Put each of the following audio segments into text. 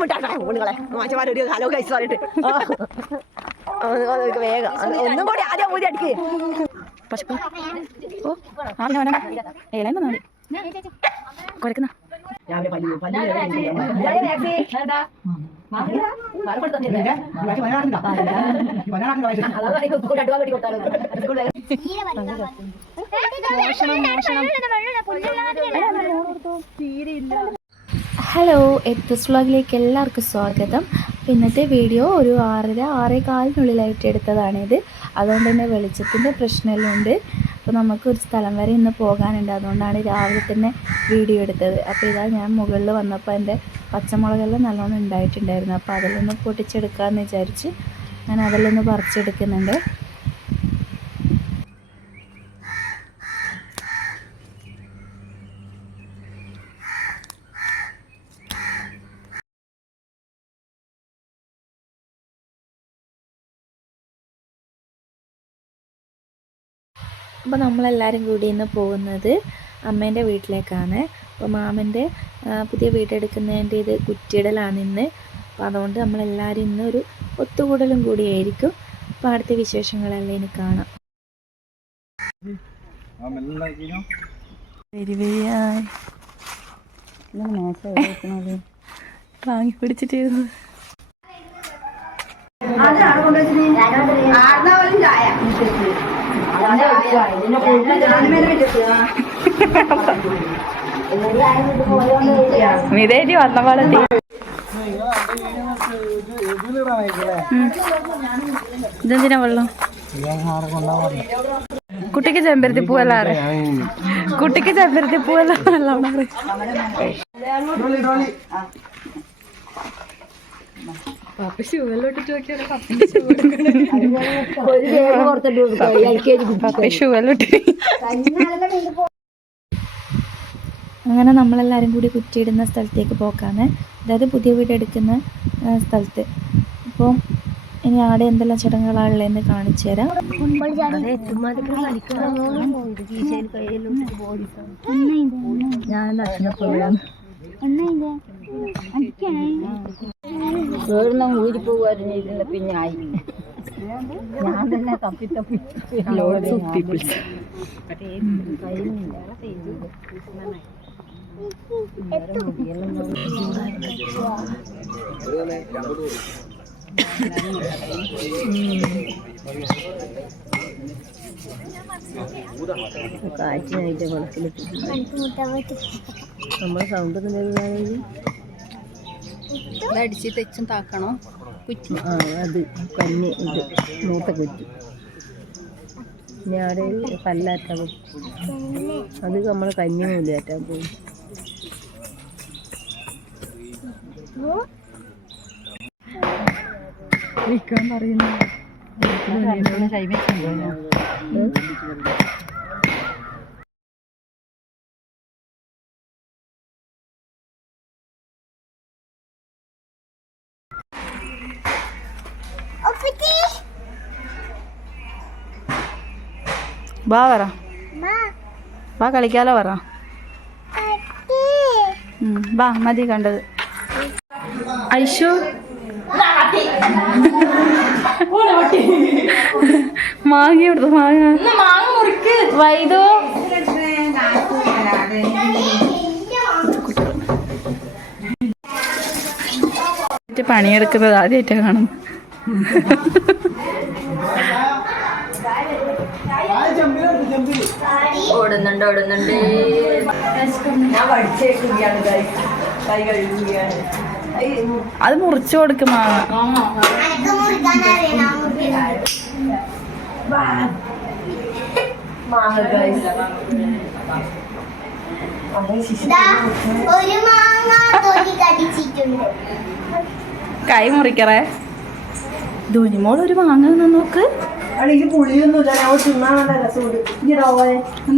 വിട്ടാട്ടെ പെണ്ണുങ്ങളെ മാച്ചമാരൊരു ഹലോ കഴിച്ചു പറഞ്ഞിട്ട് വേഗം ഒന്നും കൂടി ആദ്യം ഊതി അടിക്ക് പശുക്കൾ ഓ ആ വേണം ഏലം തന്നാ മതി കുരക്കുന്ന രാവിലെ പല്ലു പല്ലു ഹലോ എത്തസ് വ്ളോഗിലേക്ക് എല്ലാവർക്കും സ്വാഗതം. ഇന്നത്തെ വീഡിയോ ഒരു ആറര ആറേ കാലിനുള്ളിലായിട്ട് എടുത്തതാണിത്. അതുകൊണ്ട് തന്നെ വെളിച്ചത്തിന്റെ പ്രശ്നമെല്ലാം ഉണ്ട് അപ്പോൾ നമുക്ക് ഒരു സ്ഥലം വരെ ഇന്ന് പോകാനുണ്ട്. അതുകൊണ്ടാണ് രാവിലെ തന്നെ വീഡിയോ എടുത്തത്. അപ്പോൾ ഇതാ ഞാൻ മുകളിൽ വന്നപ്പോൾ എന്റെ പച്ചമുളകെല്ലാം നല്ലോണം ഉണ്ടായിട്ടുണ്ടായിരുന്നു. അപ്പോൾ അതിലൊന്ന് പൊട്ടിച്ചെടുക്കാമെന്ന് വിചാരിച്ച് ഞാൻ അതിലൊന്ന് പറിച്ചെടുക്കുന്നുണ്ട്. അപ്പോൾ നമ്മളെല്ലാവരും കൂടി ഇന്ന് പോകുന്നത് അമ്മേന്റെ വീട്ടിലേക്കാണ്. അപ്പോൾ മാമന്റെ പുതിയ വീടെടുക്കുന്നതിന്റെ ഇത് കുറ്റിയിടലാണ് ഇന്ന്. അപ്പോൾ അതുകൊണ്ട് നമ്മളെല്ലാവരും ഇന്ന് ഒരു ഒത്തുകൂടലും കൂടിയായിരിക്കും അപ്പോൾ അടുത്ത വിശേഷങ്ങളെല്ലാം ഇനി കാണാം. വാങ്ങി പിടിച്ചിട്ടിരുന്നു ഇതേറ്റി വന്ന പോലെ ഇതെന്തിനാ വെള്ളം? കുട്ടിക്ക് ചെമ്പരത്തി പൂവല്ലാറ് കുട്ടിക്ക് ചെമ്പരത്തി അങ്ങനെ നമ്മളെല്ലാരും കൂടി കുറ്റിയിടുന്ന സ്ഥലത്തേക്ക് പോക്കാണ്. അതായത് പുതിയ വീട് എടുക്കുന്ന സ്ഥലത്ത്. അപ്പോൾ ഇനി ആടെ എന്തെല്ലാം ചടങ്ങുകളാണുള്ളതെന്ന് കാണിച്ചു തരാം. ഞാൻ ലക്ഷണപ്പോഴാണ് ഊരി പോവായിരുന്നു പിന്നെ ആയി ഞാൻ തന്നെ തപ്പി തപ്പി ലോഡ്സ് ഓഫ് പീപ്പിൾസ് കാറ്റിനായിട്ട് വളത്തിലെത്തി നമ്മൾ സൗണ്ട് കേൾക്കുകയാണെങ്കിൽ അടിച്ച് തെച്ചും താക്കണോ? ആ അത് കഞ്ഞി ഇത് മൂത്ത കുറ്റി. ഞാൻ പല്ലാറ്റാൻ പോകും അത് നമ്മൾ കഞ്ഞി മൂലയാറ്റാൻ പോകും വിൽക്കാൻ പറയുന്നു. വാ പറ വാ. കളിക്കാലോ പറ വാ മതി കണ്ടത്. ഐഷു? മാങ്ങ എടുത്തു മാങ്ങ. വൈദോ? പണിയെടുക്കുന്നത് ആദ്യമായിട്ടാണ് കാണുന്നത്. ഓടുന്നുണ്ട് ഓടുന്നുണ്ട്. ഞാൻ പഠിച്ചേക്കുകയാണ് കൈ കൈ കഴുകുകയാണ്. അത് മുറിച്ചു കൊടുക്കും മാങ്ങ മാങ്ങ guys. ഒരു മാങ്ങ തൊലി കടിച്ചിട്ടുണ്ട്. കൈ മുറിക്കറേ. ധോനിമോൾ ഒരു മാങ്ങ നോക്ക്.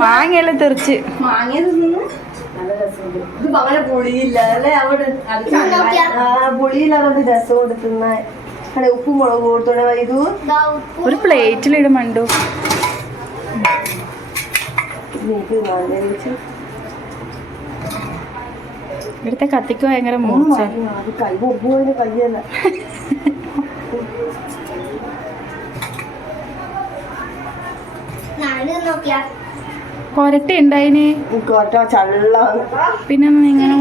മാങ്ങയെല്ലാം തെറിച്ച്. മാങ്ങ തിന്നു നല്ല രസമുണ്ട്. ഇത് അങ്ങനെ പുളിയില്ല അല്ലേ? അവിടെ ആ പുളിയില്ലാതെ രസമുണ്ട് തിന്നാൻ. അവിടെ ഉപ്പും മുളക് കൊടുത്തോടെ ഒരു പ്ലേറ്റിൽ മണ്ടു. ഇവിടുത്തെ കത്തിക്ക് ഭയങ്കര മാറി കൈ കയ്യല്ല നോക്കിയാ? കൊരട്ട ഉണ്ടായിന്. പിന്നെ ഇങ്ങനെ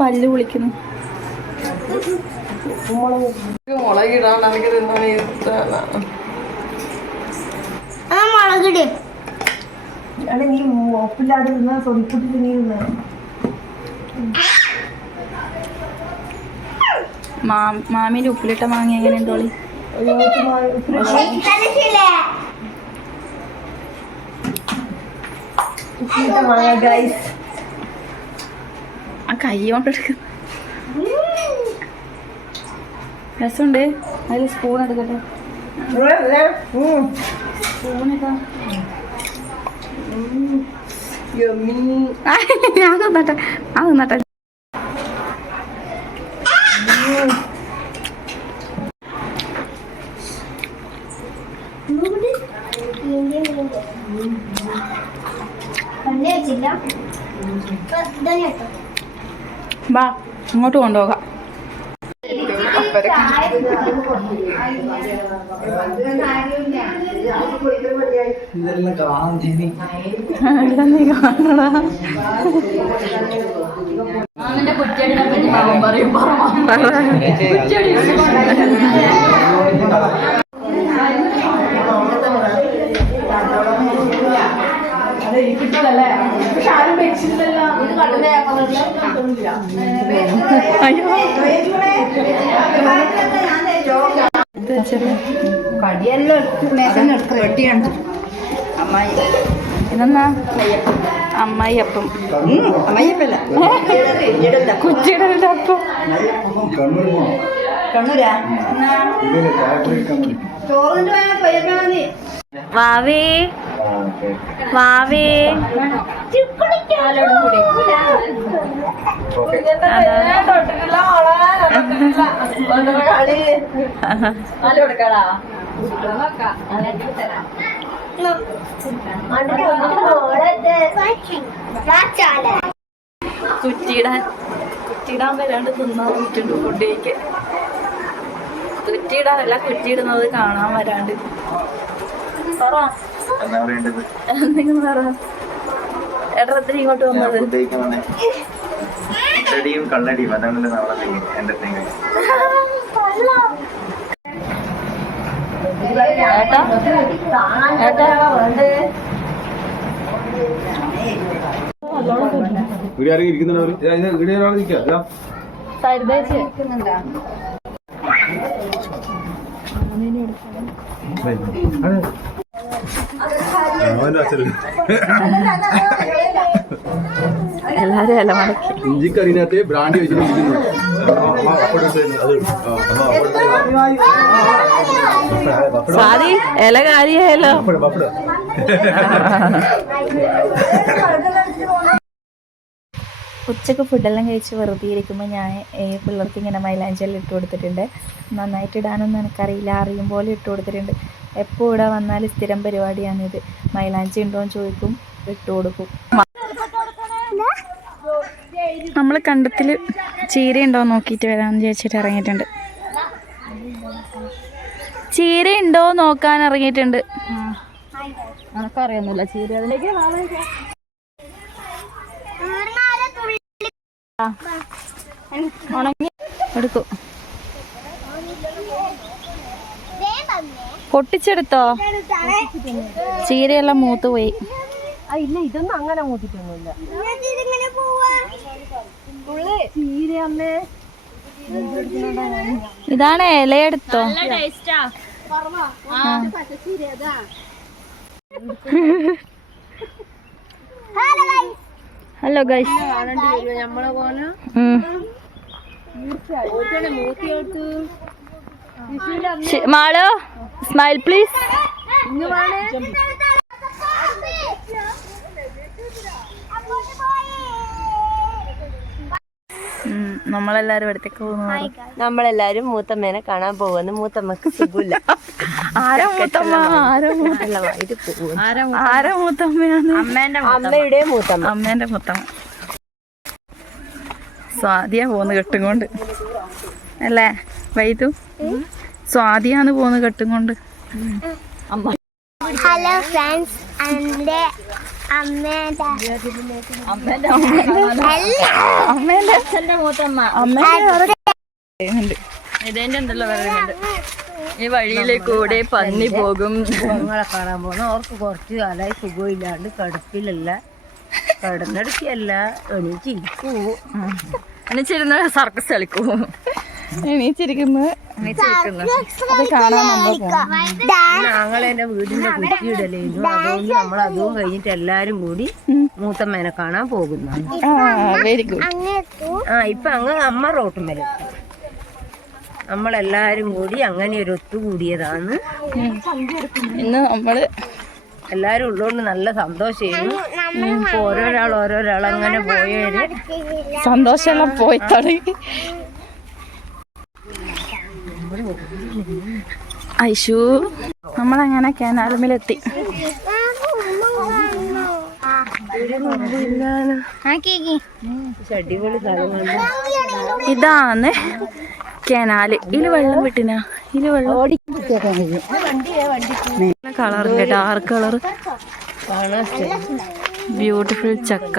പല്ല് കുളിക്കുന്നു മുളകിടാൻ എനിക്ക് തിന്നാൻ ഇഷ്ടമാണ് ആ മുളകിട്. അല്ല നീ ഒപ്പില്ലാതെ തിന്നാ തൊടിക്കുട്ടി നീ തിന്നാ. മാ മാമിന്റെ ഉപ്പിലിട്ട മാങ്ങ എങ്ങനെ ഉണ്ടോളി ആ കൈ കൊണ്ട് എടുക്കും. രസമുണ്ട്. അതിൽ സ്പൂൺ എടുക്കട്ടെ. ഞാൻ തന്നട്ടെ. ആ തന്നട്ടെ കണ്ണു വെച്ചില്ല ഇപ്പൊ ഇതന്നെ കേട്ടോ വാ ഇങ്ങോട്ട് കൊണ്ടുപോകാം. ഇതെല്ലാം കാണാൻ എവിടെ നീ കാണടാ അയ്യോ ഇത് വെച്ചത് ഇതെന്നാ അമ്മായി. അപ്പം. കുറ്റിയുടെ അപ്പം. കണ്ണൂരാ വാവേ. കുറ്റിയിടാൻ കുറ്റിയിടാൻ വരാണ്ട് തിന്നാൻ പറ്റുന്നുണ്ട് ഫുഡേക്ക്. കുറ്റിയിടാനല്ല കുറ്റിയിടുന്നത് കാണാൻ വരാണ്ട്. പറ. എന്നാ പറയേണ്ടത്? എന്തെങ്കിലും പറ. എടത്തിന് ഇങ്ങോട്ട് വന്നത് വന്നേ. കള്ളടിയും അതാണല്ലോ നമ്മളെ എന്റെ ഇവിടെ ആരെങ്കിലും ഇരിക്കുന്നുണ്ടോ ഇവിടെ ഒരാൾ നിൽക്കാം സരിതേച്ച്. എല്ലാരും ഇല മടക്കി. ഇഞ്ചിക്കറിനകത്ത് ബ്രാൻഡ് വെച്ചിരിക്കുന്നു. സ്വാതി ഇല കാര്യായല്ലോ ഉച്ചയ്ക്ക് ഫുഡെല്ലാം കഴിച്ച് വെറുതെ ഇരിക്കുമ്പോൾ ഞാൻ ഈ പിള്ളേർക്ക് ഇങ്ങനെ മൈലാഞ്ചെല്ലാം ഇട്ട് കൊടുത്തിട്ടുണ്ട്. നന്നായിട്ട് ഇടാനൊന്നും എനിക്കറിയില്ല. അറിയും പോലെ ഇട്ട് കൊടുത്തിട്ടുണ്ട്. എപ്പോൾ ഇവിടെ വന്നാൽ സ്ഥിരം പരിപാടിയാണിത്. മൈലാഞ്ചി ഉണ്ടോന്ന് ചോദിക്കും ഇട്ട് കൊടുക്കും. നമ്മൾ കണ്ടത്തിൽ ചീര ഉണ്ടോ നോക്കിയിട്ട് വരാന്ന് ചോദിച്ചിട്ട് ഇറങ്ങിയിട്ടുണ്ട്. ചീര ഉണ്ടോ നോക്കാൻ ഇറങ്ങിയിട്ടുണ്ട്. അതിലേക്ക് ഉണങ്ങി. എടുക്കും. പൊട്ടിച്ചെടുത്തോ? ചീരയെല്ലാം മൂത്ത് പോയി. ഇല്ല ഇതൊന്നും അങ്ങനെ മൂത്തിട്ടൊന്നുമില്ല. ഇതിങ്ങനെ പോവാ. ചീര അമ്മേ ഇതാണ് ഇലയെടുത്തോ? ഹലോ ഗൈസ് നമ്മളെ പോലെ? മാളോ സ്മൈൽ പ്ലീസ് നമ്മളെല്ലാരും ഇവിടത്തേക്ക് പോകുന്നു നമ്മളെല്ലാരും മൂത്തമ്മേനെ കാണാൻ പോകുന്നു. മൂത്തമ്മക്ക് സുഖമില്ല. ആരാ മൂത്തമ്മ? ആരാ മൂ- ഇത് പോകും ആരാ മൂത്തമ്മയാണ് അമ്മയുടെ മൂത്തമ്മ. അമ്മേന്റെ മൂത്തമ്മ. സ്വാദിയാ പോന്ന് കെട്ടുകൊണ്ട്. അല്ലേ? വൈതു സ്വാതിയാന്ന് പോകുന്നത് കെട്ടും കൊണ്ട്. ഹലോ ഫ്രണ്ട്സ് എന്റെ അമ്മേന്റെ അമ്മേന്റെ അമ്മേന്റെ പറയുന്നുണ്ട് ഇതേന്റെ ഉണ്ടല്ലോ പറയുന്നുണ്ട്? ഈ വഴിയിലെ കൂടെ പന്നി പോകും. ഞങ്ങളെ കാണാൻ പോണ അവർക്ക് കുറച്ച് കാലമായി സുഖമില്ലാണ്ട് കിടപ്പിലല്ല. എനിക്ക് എണീച്ചിരിക്കൂ എന്നുവെച്ചിരുന്ന സർക്കസ് കളിക്കും. എണീച്ചിരിക്കുന്നത് അത് കാണാൻ നമ്മൾ പോകണം ഞങ്ങളെ എന്റെ വീടിന്റെ കുറ്റിയിടലായിരുന്നു അതുകൊണ്ട് നമ്മൾ അതും കഴിഞ്ഞിട്ട് എല്ലാരും കൂടി മൂത്തമ്മേനെ കാണാൻ പോകുന്നു. ആ വെരി ഗുഡ് ആ ഇപ്പൊ അങ്ങ് അമ്മ റോട്ടും വരും നമ്മളെല്ലാരും കൂടി അങ്ങനെ ഒരു ഒത്തുകൂടിയതാണ്. ഇന്ന് നമ്മൾ എല്ലാരും ഉള്ളതുകൊണ്ട് നല്ല സന്തോഷമായിരുന്നു ഇപ്പൊ ഓരോരാൾ ഓരോരാൾ അങ്ങനെ പോയവര് സന്തോഷമെല്ലാം പോയി തുടങ്ങി. ഐഷു നമ്മളങ്ങനെ കനാലുമിലെത്തി ഇതാണ് കനാല്. ഇതിൽ വെള്ളം വിട്ടിനാ ഇതിൽ വെള്ളം ഓടി കളറില്ല ഡാർക്ക് കളർ ബ്യൂട്ടിഫുൾ ചക്ക.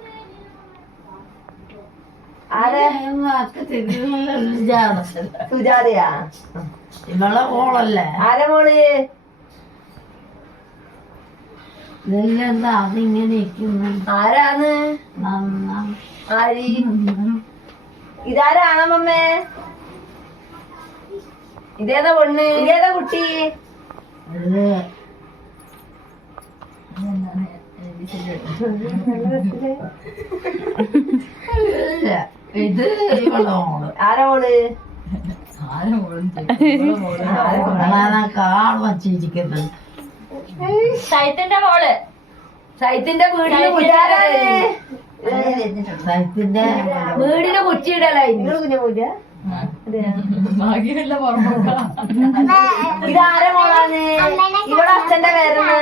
സുജാതയാ? ഇവളെ മോളല്ലേ? ആരെ മോൾ? ഇതെന്താ? അതിങ്ങനെ ഇരിക്കുന്നു. നന്നാ ആരി? ഇതാരാണമ്മേ ഇതേതാ പെണ്ണ്? ഇതേതാ കുട്ടി? ഇത് ഇത് മോൾ? ആരാ മോൾ? ആരെ മോളും? ഇവളെ മോൾ. അവളാണ് കാൾ വച്ചിരിക്കുന്നത് സൈത്തിന്റെ മോൾ. സൈത്തിന്റെ വീടിന് സൈത്തിന്റെ വീടിന് കുറ്റിയിടലായിരുന്നു ഇതാരാ മോളാണ്? ഇവിടെ അച്ഛന്റെ പേരെന്ന്?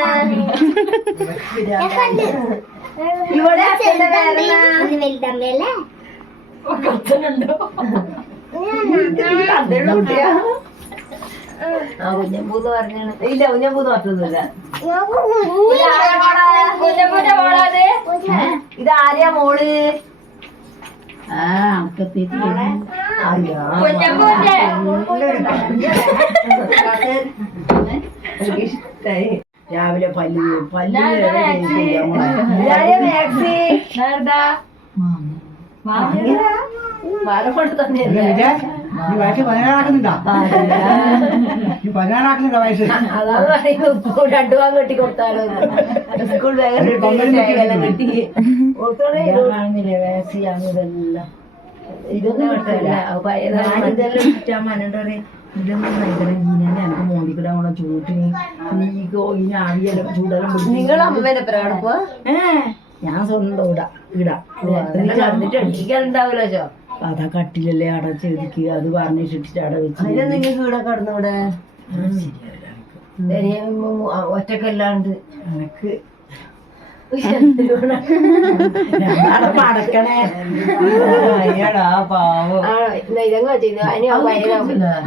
ഇവിടെ അച്ഛന്റെ പേരെന്ന്? വലുതമ്മയല്ലേ കണ്ടുള്ള കുട്ടിയാ ആ കുഞ്ഞമ്പൂന്ന് പറഞ്ഞാണ്. ഇല്ല കുഞ്ഞമ്പൂന്ന് പറഞ്ഞൊന്നുമില്ല. ഇതാരാ മോളെ? ആ ഇഷ്ടായി. രാവിലെ പല്ല് പല്ല് മാക്സി നീ രണ്ടു ഭാഗം കെട്ടി കൊടുത്താലോ സ്കൂൾ കെട്ടി ഇതെല്ലാം. ഇതൊന്നും കിട്ടില്ല ഇതെല്ലാം ഇട്ടാ മനണ്ടേ ഇതൊന്നും ഭയങ്കര ഇങ്ങനെ എനിക്ക് മോദിക്കിടെ അവിടെ ചൂട്ടിന് നീക്കോ ഇനി ആവിയെല്ലാം ചൂടെല്ലാം നിങ്ങൾ അമ്മേനെ ഏ, ഞാൻ സ്വന്തം ഇടാ ഇടാ. അതാ കട്ടിലല്ലേ അടച്ചെതുക്കി അത് പറഞ്ഞിട്ടിട്ട് അട വെച്ച് അതിനെ നിങ്ങൾക്ക് ഇവിടെ ഒറ്റക്കല്ലാണ്ട് എനിക്ക്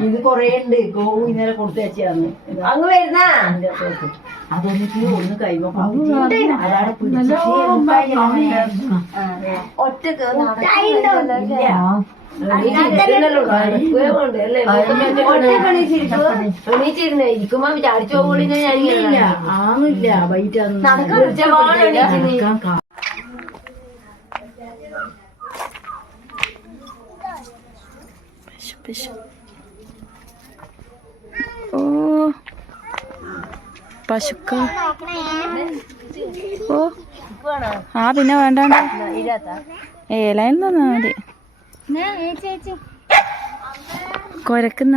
ഇത് കൊറേ ഉണ്ട്. കോവു ഇന്നലെ കൊടുത്തയച്ചാന്ന് അങ്ങ് വരുന്ന? അതൊന്നിട്ട് ഒന്ന് കൈമ എണീച്ചിരുന്നേ ഇരിക്കുമ്പോ വിചാരിച്ചു ആന്നില്ല ഓ പശുക്ക. ഓ ആ പിന്നെ വേണ്ട ഏലയിൽ നിന്നാ മതി? കൊരക്കുന്ന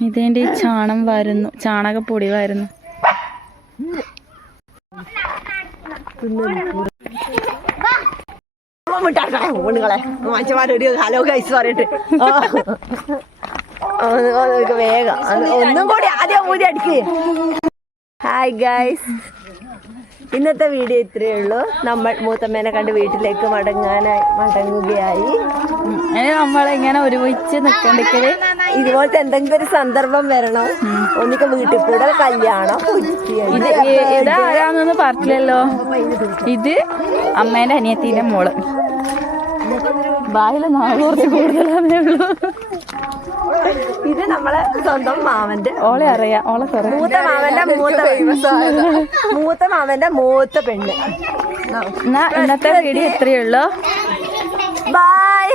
ഇതേണ്ടി ചാണം വരുന്നു ചാണകപ്പൊടി വരുന്നു പെണ്ണുങ്ങളെ മനുഷ്യന്മാരൊരു ഹലോ കൈസ് പറഞ്ഞിട്ട് വേഗം ഒന്നും കൂടി ആദ്യം ഊരി അടിക്ക് ഹായ് ഗൈസ് ഇന്നത്തെ വീഡിയോ ഇത്രയേ ഉള്ളൂ. നമ്മൾ മൂത്തമ്മേനെ കണ്ട് വീട്ടിലേക്ക് മടങ്ങാനായി മടങ്ങുകയായി. ഇനി നമ്മളിങ്ങനെ ഒരുമിച്ച് നിൽക്കണ്ടിക്കൽ ഇതുപോലത്തെ എന്തെങ്കിലും ഒരു സന്ദർഭം വരണം. ഒന്നിക്ക് വീട്ടിൽ കൂടെ കല്യാണം ഇത് ഇതാരാന്നൊന്ന് പറഞ്ഞില്ലല്ലോ. ഇത് അമ്മേന്റെ അനിയത്തിന്റെ മോൾ. ബാഹിലെ നാളെ കുറച്ച് കൂടുതലാന്നേ ഉള്ളൂ. ഇത് നമ്മളെ സ്വന്തം മാമന്റെ ഓളെ അറിയാം. ഓളെ മൂത്ത മാമന്റെ മൂത്ത മൂത്ത മാമന്റെ മൂത്ത പെണ്ണ്. എന്നാ ഇന്നത്തെ വീഡിയോ ഇത്രയേ ഉള്ളൂ. ബൈ